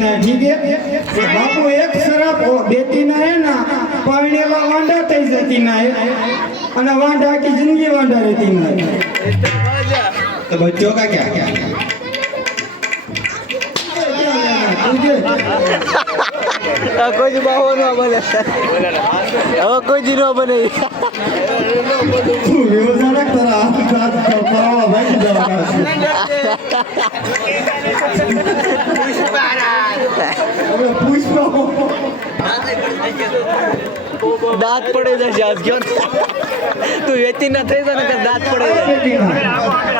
પેલા બેટીના હે ને પરણેલા વાંઢા થઈ જતી ના હે અને વાંઢા આખી જિંદગી વાંઢા રહેતી ના હે तो बच्चों का क्या क्या આ કોઈ જ બાવો ન બને હવે કોઈ જ ન બને તું વ્યવસાય રાખ તારા હાથ હાથ પાવા ભાઈ દાંત પડે જશે આજ કયો તું વેતી ના થઈ જાય ને. કે દાંત પડે જાય